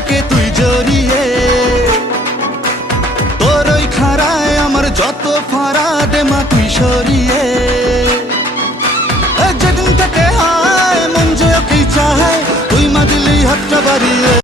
বুকে তুই জড়িয়ে। তোর ওই খাড়ায় আমার যত ফাড়া দে মা তুই সরিয়ে। যেদিন থেকে হায় মন যে ওকেই চায় তুই মা দিলি হাতটা বাড়িয়ে।